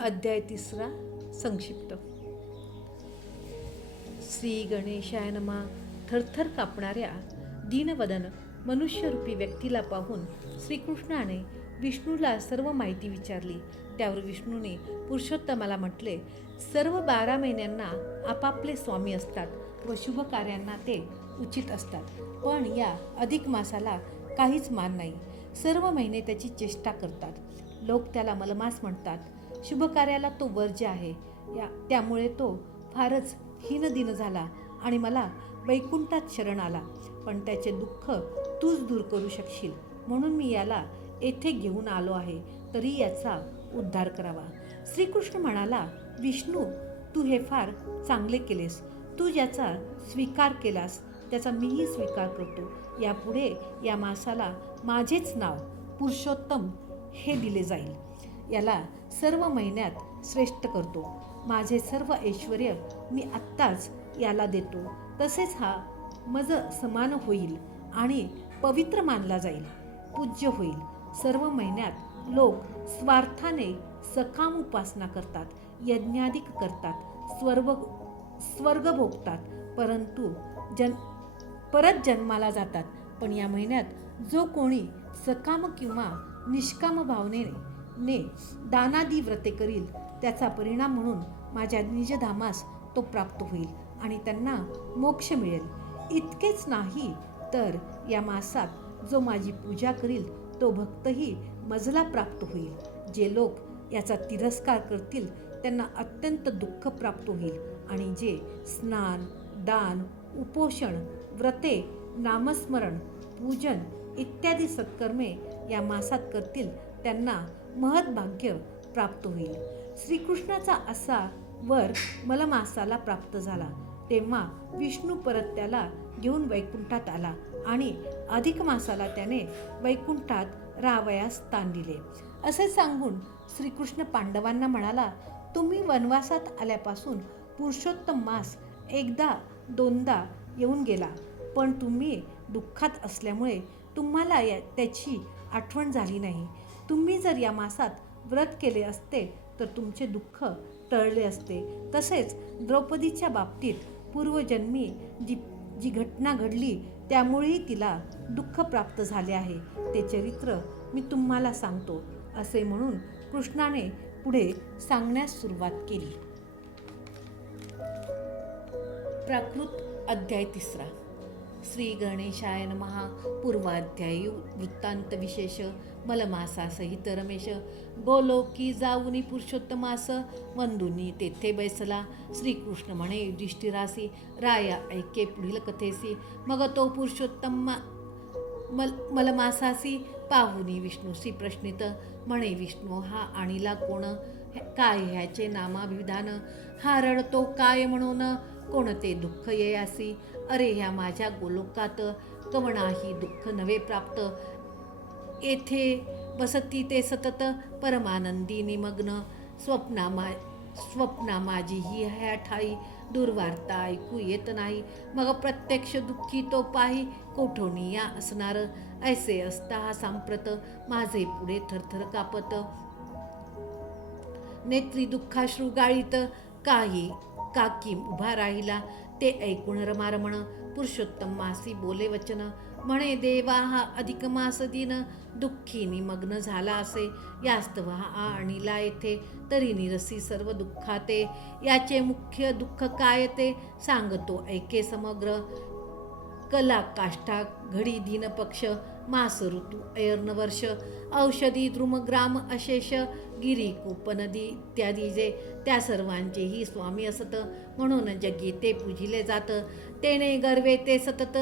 अध्याय 3 संक्षिप्त. श्री गणेशाय नमः. थरथर कापणाऱ्या दीनवदन मनुष्यरूपी व्यक्तीला पाहून श्रीकृष्णाने विष्णूला सर्व माहिती विचारली. त्यावर विष्णूने पुरुषोत्तमाला म्हटले, सर्व 12 महिन्यांना आपापले स्वामी असतात व शुभ कार्यांना ते उचित असतात, पण या अधिक मासाला काहीच मान नाही. सर्व महिने त्याची चेष्टा करतात. लोक त्याला मलमास म्हणतात. शुभ कार्याला तो वर्ज्य आहे. त्यामुळे तो फारच हीनदीन झाला आणि मला वैकुंठात शरण आला. पण त्याचे दुःख तूच दूर करू शकशील, म्हणून मी याला येथे घेऊन आलो आहे. तरी याचा उद्धार करावा. श्रीकृष्ण म्हणाला, विष्णू, तू हे फार चांगले केलेस. तू ज्याचा स्वीकार केलास त्याचा मीही स्वीकार करतो. यापुढे या मासाला माझेच नाव पुरुषोत्तम हे दिले जाईल. याला सर्व महिन्यात श्रेष्ठ करतो. माझे सर्व ऐश्वर्य मी आत्ताच याला देतो. तसेच हा मज समान होईल आणि पवित्र मानला जाईल, पूज्य होईल. सर्व महिन्यात लोक स्वार्थाने सकाम उपासना करतात, यज्ञादिक करतात, स्वर्ग भोगतात, परंतु परत जन्माला जातात. पण या महिन्यात जो कोणी सकाम किंवा निष्काम भावनेने दानादी व्रते करील त्याचा परिणाम म्हणून माझ्या निजधामास तो प्राप्त होईल आणि त्यांना मोक्ष मिळेल. इतकेच नाही तर या मासात जो माझी पूजा करील तो भक्तही मजला प्राप्त होईल. जे लोक याचा तिरस्कार करतील त्यांना अत्यंत दुःख प्राप्त होईल आणि जे स्नान, दान, उपोषण, व्रते, नामस्मरण, पूजन इत्यादी सत्कर्मे या मासात करतील त्यांना महद्भाग्य प्राप्त होईल. श्रीकृष्णाचा असा वर मला मासाला प्राप्त झाला. तेव्हा विष्णू परत त्याला घेऊन वैकुंठात आला आणि अधिक मासाला त्याने वैकुंठात राहावयास स्थान दिले. असे सांगून श्रीकृष्ण पांडवांना म्हणाला, तुम्ही वनवासात आल्यापासून पुरुषोत्तम मास एकदा दोनदा येऊन गेला, पण तुम्ही दुःखात असल्यामुळे तुम्हाला त्याची आठवण झाली नाही. तुम्ही जर या मासात व्रत केले असते तर तुमचे दुःख टळले असते. तसेच द्रौपदीच्या बाबतीत पूर्वजन्मी जी घटना घडली त्यामुळेही तिला दुःख प्राप्त झाले आहे, ते चरित्र मी तुम्हाला सांगतो. असे म्हणून कृष्णाने पुढे सांगण्यास सुरुवात केली. प्राकृत अध्याय 3. श्री गणेशाय नमः. पूर्वाध्यायी वृत्तांत विशेष. मलमासासहित रमेश गोलोकी जाऊनी पुरुषोत्तमास वंदुनी तेथे बैसला. श्रीकृष्ण म्हणे युधिष्ठिरासी, राया ऐके पुढील कथेसी. मग तो पुरुषोत्तम मलमासासी पाहुनी विष्णूसी प्रश्नित. म्हणे विष्णू, हा आणिला कोण, काय ह्याचे नामाभिधान, हा रडतो काय म्हणून, कोणते दुःख येयासी. अरे ह्या माझ्या गोलोकात कवणाही दुःख नवे प्राप्त. येथे बसती ते सतत परमानंदी निमग्न. स्वप्ना माझी ही ह्या ठाई, दुर्वार्ता ऐकू येत नाही. मग प्रत्यक्ष दुःखी तो पाही, कोठोनिया असणार. ऐसे असता हा सांप्रत, माझे पुढे थरथर कापत. नेत्री दुःखाश्रू गाळीत, काकी उभा राहिला. ते ऐकून रमारमण पुरुषोत्तम मासी बोले वचन. म्हणे देवा, हा अधिक मास दिन दुःखी निमग्न झाला असे. यास्तव हा आणिला येथे, तरी निरसी सर्व दुःखाते. याचे मुख्य दुःख काय ते सांगतो ऐके समग्र. कला काष्ठा घडी दिन पक्ष, मास ऋतू अयर्न वर्ष. औषधी द्रुमग्राम अशेष, गिरी कूप नदी इत्यादी जे त्या सर्वांचेही स्वामी असत. म्हणून जगी ते पूजिले जात. तेने गर्वे ते सतत,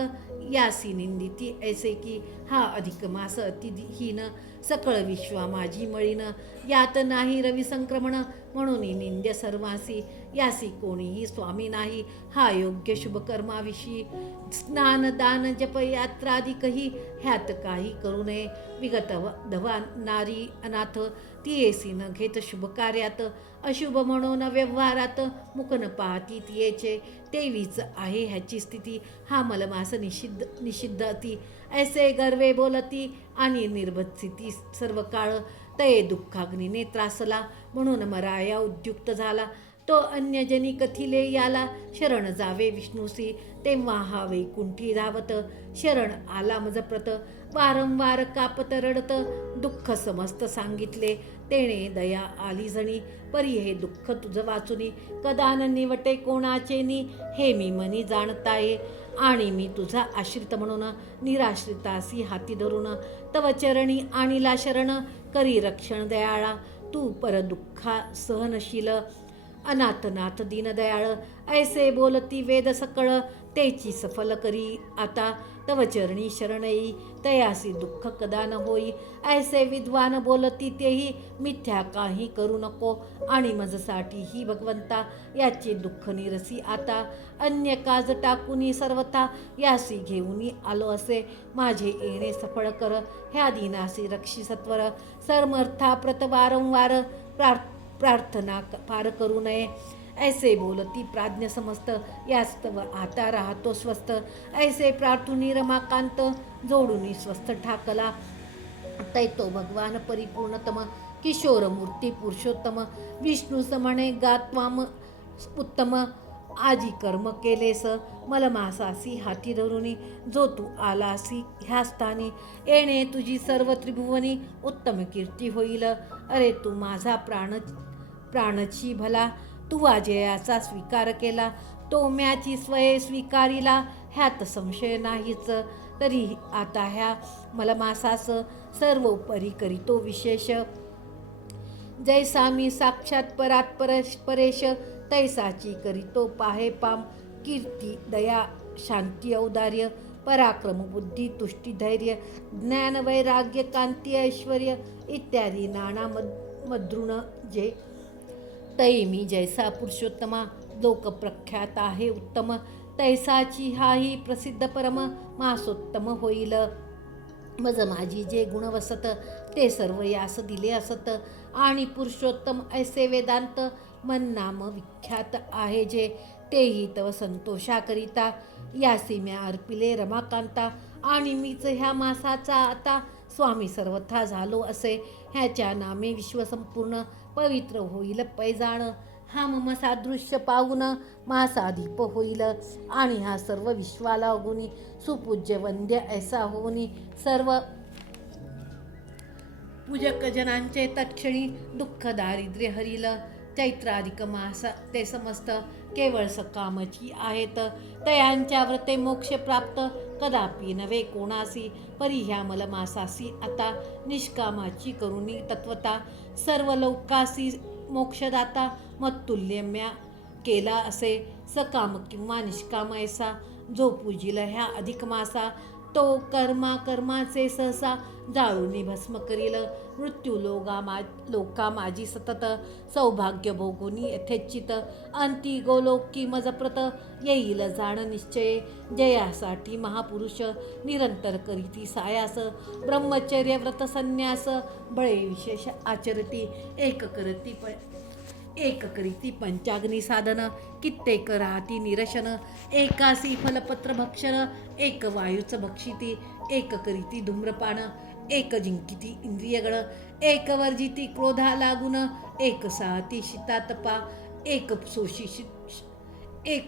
यासी निंदिती ऐसे की. हा अधिक मास अतिहीन, सकळ विश्वा माझी मळीन. यात नाही रवी संक्रमण, म्हणून निंद्य सर्वासी. यासी कोणीही स्वामी नाही, हा योग्य शुभकर्माविषयी. स्नान दान जप यात्रादिकही ह्यात काही करू नये. विगत धवा नारी अनाथ, तियेसी न घेत शुभ कार्यात. अशुभ म्हणून व्यवहारात, मुख न पाहती तियेचे. तेवीच आहे ह्याची स्थिती, हा मलमास निषिद्ध अति. ऐसे गर्वे बोलती आणि निर्भत्सिती सर्व काळ. तये दुःखाग्नीने त्रासला, म्हणून मराया उद्युक्त झाला. तो अन्यजनी कथिले याला शरण जावे विष्णूसी. तेव्हा हा वैकुंठी धावत शरण आला मजप्रत. वारंवार कापत रडत दुःख समस्त सांगितले. तेणे दया आली जणी परी हे दुःख तुझ वाचुनी. कदान निवटे कोणाचेनी हे मी मनी जाणताये. आणि मी तुझा आश्रित म्हणून निराश्रितासी हाती धरून. तव चरणी आणिला शरण करी रक्षण दयाळा. तू पर दुःखा सहनशील अनाथनाथ दीनदयाळ. ऐसे बोलती वेद सकळ तेची सफल करी आता. तव चरणी शरण येई तयासी दुःख कदा न होई. ऐसे विद्वान बोलती तेही मिथ्या काही करू नको. आणि मजसाठी ही भगवंता याचे दुःख निरसी आता. अन्य काज टाकुनी सर्वथा यासी घेऊनी आलो असे. माझे येणे सफळ कर ह्या दीनासी रक्षी सत्वर. समर्थाप्रत वारंवार प्रार्थना फार करू नये. ऐसे बोलती प्राज्ञ समस्त यास्तव आता राहतो स्वस्त. ऐसे प्रार्थुनी रमाकांत जोडुनी स्वस्थ ठाकला. तैतो भगवान परिपूर्णतम किशोर मूर्ती पुरुषोत्तम. विष्णू समणे गात्वाम उत्तम आजी कर्म केलेस मलमासासी हाती धरुनी. जो तू आलासी ह्या स्थानी येणे तुझी सर्व त्रिभुवनी उत्तम कीर्ती होईल. अरे तू माझा प्राणची भला तू वाजयाचा स्वीकार केला. तो म्याची स्वये स्वीकारिला ह्यात संशय नाहीच. तरी आता ह्या मलमासास सर्वोपरी करीतो विशेष. जैसा मी साक्षात परात परेश तैसाची करीतो पाहे पाम. कीर्ती दया शांती औदार्य पराक्रम बुद्धी तुष्टी धैर्य ज्ञान वैराग्य कांती ऐश्वर्य इत्यादी नाना मद्रुण जे. तै मी जैसा पुरुषोत्तमा लोकप्रख्यात आहे उत्तम. तैसाची हाही प्रसिद्ध परम मासोत्तम होईल. मज माझी जे गुण वसत ते सर्व यास दिले असत. आणि पुरुषोत्तम ऐसे वेदांत मन नाम विख्यात आहे जे. तेही तव संतोषाकरिता यासी म्या अर्पिले रमाकांता. आणि मीच ह्या मासाचा आता स्वामी सर्वथा झालो असे. ह्याच्या नामे विश्वसंपूर्ण पवित्र होईल पैजाण. हा मम सादृश्य पाहून मासादीप होईल. आणि हा सर्व विश्वाला गुणी सुपूज्य वंद्य ऐसा होऊनी सर्व पूजक जनांचे तत्क्षणी दुःख दारिद्र्य हरिल. चैत्राधिक मास ते समस्त केवळ सकामची आहेत. तयांच्या व्रते मोक्ष प्राप्त कदापि नव्हे कोणासी. परी ह्या मलमासासी आता निष्कामाची करुणी तत्वता. सर्व लोकासी मोक्षदाता मत्तुल्य म्या केला असे. सकाम किंवा निष्काम ऐसा जो पूजिल ह्या अधिक मासा. तो कर्माचे सहसा जाळूनी भस्म करील. मृत्यू लोका माझी सतत सौभाग्य भोगुनी यथेच्छित. अंती गोलोकी मजप्रत येईल जाण निश्चय. जयासाठी महापुरुष निरंतर करीती सायास. ब्रह्मचर्य व्रत संन्यास बळे विशेष आचरती. एक करीती पंचाग्नी साधन कित्येक राहती निरशन. एकासी फलपत्र भक्षण एक वायूच भक्षिती. एक करीती धूम्रपान एक जिंकिती इंद्रियगण. एक वर्जिती क्रोधा लागून एक साहती शीतातपा. एक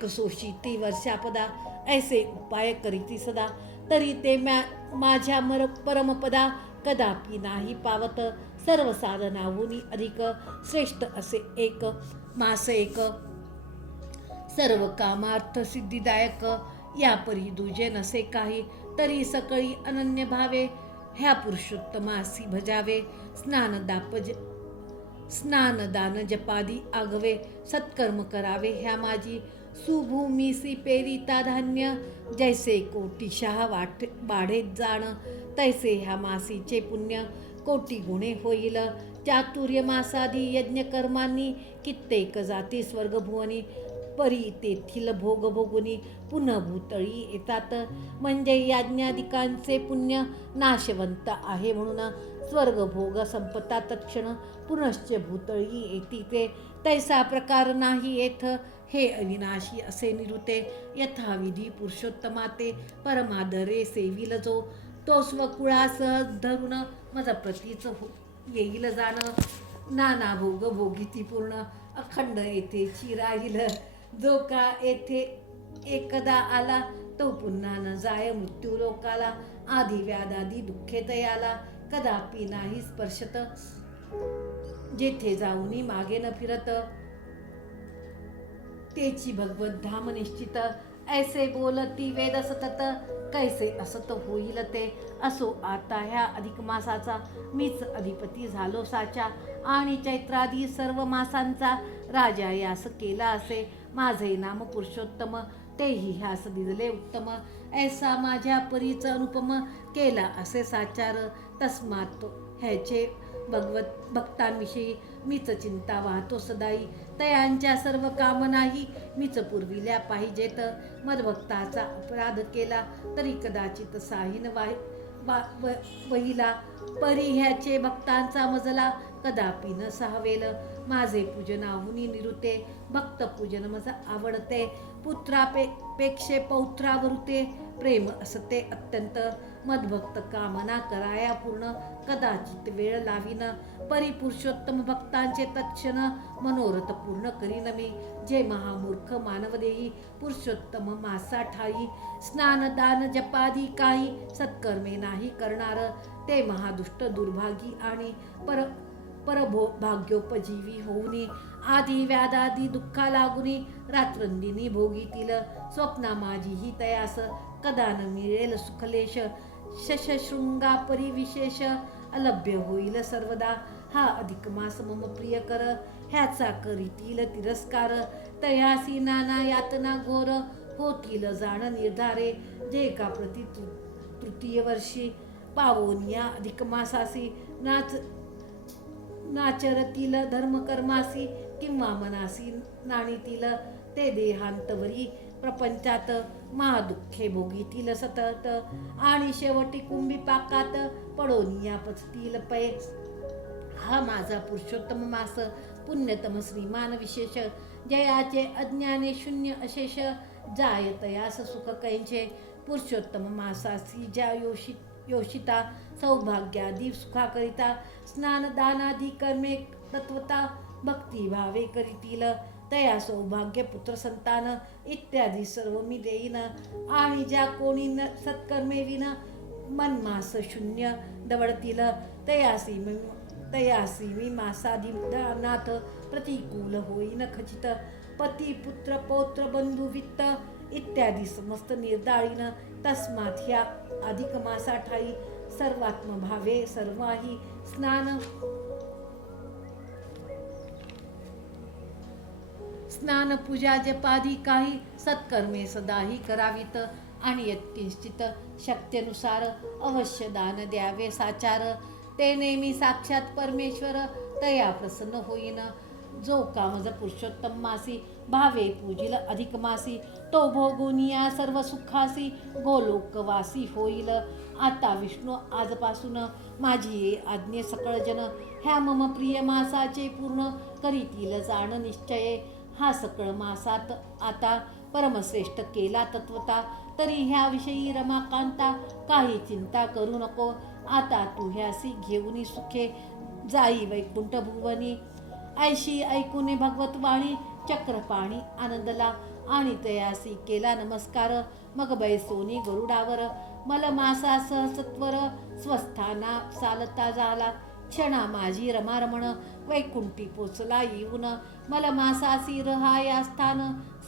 सोशिती वर्षापदा. ऐसे उपाय करीती सदा तरी ते माझ्या परमपदा कदापि नाही पावत. सर्व साधनाहून अधिक श्रेष्ठ असे एक मास एक. सर्व कामार्थ सिद्धिदायक या परी दुजे नसे काही. तरी सकळी अनन्य भावे ह्या पुरुषोत्तमासी भजावे. स्नानदान जपादी आगवे सत्कर्म करावे ह्या माझी. सुभूमीसी पेरिता धान्य जैसे कोटीशाह वाढेत जाण. तैसे ह्या मासीचे पुण्य कोटी गुणे होईल. चातुर्य मासादी यज्ञ कर्मांनी कित्येक जाती स्वर्गभुवनी. परी तेथील भोग भोगुनी पुन्हा भूतळी येतात. म्हणजे याज्ञादिकांचे पुण्य नाशवंत आहे म्हणून स्वर्गभोग संपता तत्क्षण पुनश्च भूतळी येती ते. तैसा प्रकार नाही येथ हे अविनाशी असे निरुते. यथाविधी पुरुषोत्तमा ते परमादरे सेविल जो. तो स्वकुळासह धरून मज प्रतीच येईल जाण. नाना भोग भोगिती पूर्ण अखंड येथेची राहील. जो का येथे एकदा आला तो पुन्हा न जाय मृत्यू लोकाला. आधी व्याधादी दुःखे तयाला कदापि नाही स्पर्शत. जेथे जाऊनी मागे न फिरत तेची भगवत धाम निश्चित. ऐसे बोलती वेद सतत कैसे असत होईल ते. असो आता ह्या अधिक मासाचा मीच अधिपती झालो साचा. आणि चैत्रादी सर्व मासांचा राजा यास केला असे. माझे नाम पुरुषोत्तम तेही ह्यास दिले उत्तम. ऐसा माझ्या परीच अनुपम केला असे साचार. तस्मात ह्याचे भक्तांविषयी मीच चिंता वाहतो सदाई. तयांच्या सर्व कामनाही मीच पुरविल्या पाहिजेत. मदभक्ताचा अपराध केला तरी कदाचित साहीन वहिला. परी ह्याचे भक्तांचा मजला कदापि न सहावेल. माझे पूजनाहुनी निरुते भक्त पूजन मज आवडते. पुत्रापेक्षे पौत्रावरुते प्रेम असते अत्यंत. मदभक्त कामना कराया पूर्ण कदाचित वेळ लावीन. परी पुरुषोत्तम भक्तांचे तत्क्षण मनोरथ पूर्ण करीन मी. जे महामूर्ख मानव देही पुरुषोत्तम मासा ठाई. स्नान दान जपादी काही सत्कर्मे नाही करणार. ते महादुष्ट दुर्भागी आणि परभाग्योपजीवी होऊनी. आधी व्याधादी दुःखा लागुनी रात्रंदिनी भोगीतील. स्वप्ना माझीही तयास कदा न मिळेल सुखलेश. शशशृंगा परिविशेष अलभ्य होईल सर्वदा. हा अधिक मास मम प्रिय कर ह्याचा करीतील तिरस्कार. तयासी नाना यातना घोर होतील जाण निर्धारे. जे का प्रति तृतीय वर्षी पावोनिया अधिक मासासी नाचरतील धर्मकर्मासी किंवा मनासी नाणीतील. ते देहांतवरी प्रपंचात महादुःखे भोगीतील सतत. आणि शेवटी कुंभी पाकात पडोनिया पचतील पै. हा माझा पुरुषोत्तम मास पुण्यतम श्रीमान विशेष. जयाचे अज्ञाने शून्य अशेष जायतयास सुख कैंचे. पुरुषोत्तम मासासी ज्या योषिता सौभाग्यादी सुखाकरिता स्नान दानादी कर्मे तत्वता भक्तिभावे करीतील. तया सौभाग्य पुत्र संतान इत्यादी सर्व मी देईन. आणि ज्या कोणी सत्कर्मे विन मनमास शून्य दवडतील तयासी मी मासादी दानात प्रतिकूल होईन खचित. पती पुत्र पौत्र बंधू वित्त इत्यादी समस्त निर्दाळीन. तस्मात ह्या अधिक मासा ठाई सर्वात्मभावे सर्वाही स्नान पूजा जपादी काही सत्कर्मे सदाही करावीत. आणि यत्किंचित शक्त्यनुसार अवश्य दान द्यावे साचार. ते नेहमी साक्षात परमेश्वर तया प्रसन्न होईन. जो का मज पुरुषोत्तम मासी भावे पूजिल अधिक मासी. तो भोगुनिया सर्व सुखासी गोलोकवासी होईल. आता विष्णू आजपासून माझी ये आज्ञे सकळ जन ह्या मम प्रिय मासाचे पूर्ण करीतील जाण निश्चये. हा सकळ मासात आता परमश्रेष्ठ केला तत्वता. तरी ह्याविषयी रमाकांता काही चिंता करू नको. आता तू ह्यासी घेऊनी सुखे जाई वैकुंठ भुवनी. ऐशी ऐकुने भगवत वाणी चक्रपाणी आनंदला. आणि तयासी केला नमस्कार मग बैसोनी गरुडावर. मल मासा सहसत्वर स्वस्थाना चालता झाला. क्षणा माझी रमारमण वैकुंठी पोचला येऊन. मल मासासी रहाया स्थान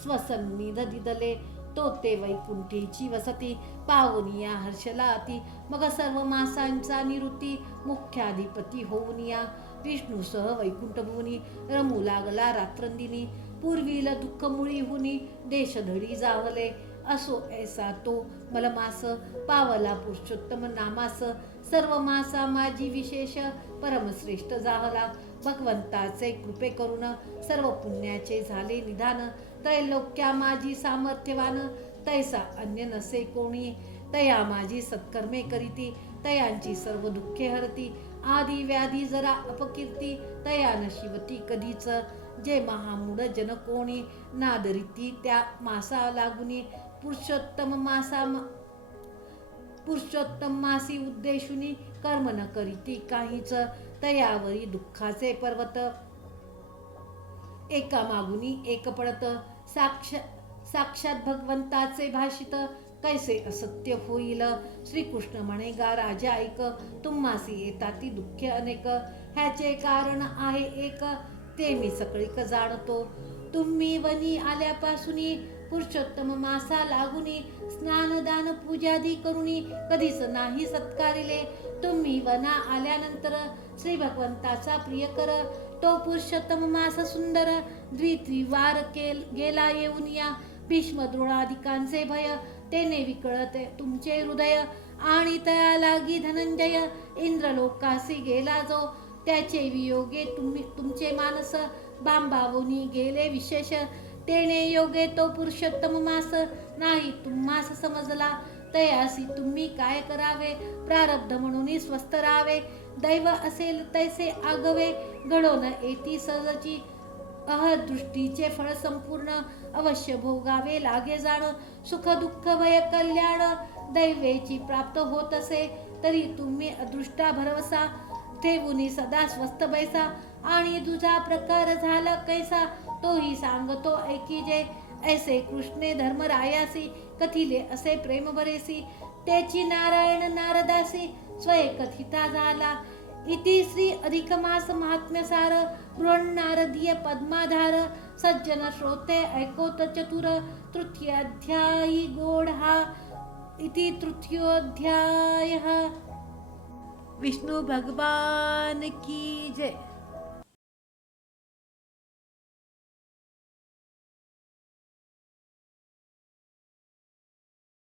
स्वसन्निध दिदले. तो ते वैकुंठीची वसती पावनिया हर्षला अति. मग सर्व मासांचा निवृत्ती मुख्याधिपती होऊनिया. विष्णूसह वैकुंठभुवनी रमू लागला रात्रंदिनी. पूर्वील दुःखमुळी हुनी देशधडी जावले. असो ऐसा तो मलमास पावला पुरुषोत्तम नामास. सर्व मासा माझी विशेष परमश्रेष्ठ जाहला. भगवंताचे कृपे करून सर्व पुण्याचे झाले निधान. त्रैलोक्या माझी सामर्थ्यवान तैसा अन्य नसे कोणी. तया माझी सत्कर्मे करीती तयांची सर्व दुःखे हरती. आदी व्याधी जरा अपकीर्ती तया नशिवती कधीच. जे महामूढ जन कोणी नादरिती त्या मासा लागुनी. पुरुषोत्तम मासी उद्देशुनी कर्म न करीती काहीच. तयावरी दुःखाचे पर्वत एका मागुनी एक पडत. साक्षात भगवंताचे भाषित कैसे असत्य होईल. श्रीकृष्ण म्हणे गा राजा ऐक, तुम्हासी येताती दुःखे अनेक. ह्याचे कारण आहे एक, ते मी सगळीक जाणतो. तुम्ही वनी आल्यापासूनी पुरुषोत्तम मासा लागुनी स्नानदान पूजादी करुनी कधीच नाही सत्कारिले. तुम्ही वना आल्यानंतर श्री भगवंताचा प्रियकर तो पुरुषोत्तम मास सुंदर द्वित्रिवार गेला येऊन या. भीष्म द्रोणादिकांचे भय तेने विकळते तुमचे हृदय. आणि तया लागी धनंजय इंद्रलोकासी गेला जो. त्याचे वियोगे तुमचे मानस बांबावूनी गेले विशेष. तेने योगे तो पुरुषोत्तम मास नाही तुम्हास समजला. तयासी तुम्ही काय करावे, प्रारब्ध म्हणून स्वस्थ राहावे. दैव असेल तैसे आगवे, घडोन येती सहजची. अहदृष्टीचे फळ संपूर्ण अवश्य भोगावे लागे जाण. सुख दुःख भय कल्याण दैवेची प्राप्त होत असे, तरी तुम्ही अदृष्टा भरवसा ठेवून सदा स्वस्थ बैसा. आणि तुझा प्रकार झाला कैसा, तोही सांगतो ऐकी जे. ऐसे कृष्णे धर्मरायासी कथिले असे प्रेम बरेसी. त्याची नारायण नारदासी स्वय कथिता झाला. इति श्री अधिक मास महात्म्य सार. बृहन्नारदीय पद्माधार. सज्जन श्रोते ऐकोत चतुर. तृतीयाध्यायी गोड हा. इति तृतीयोध्यायः. विष्णु भगवान की जय.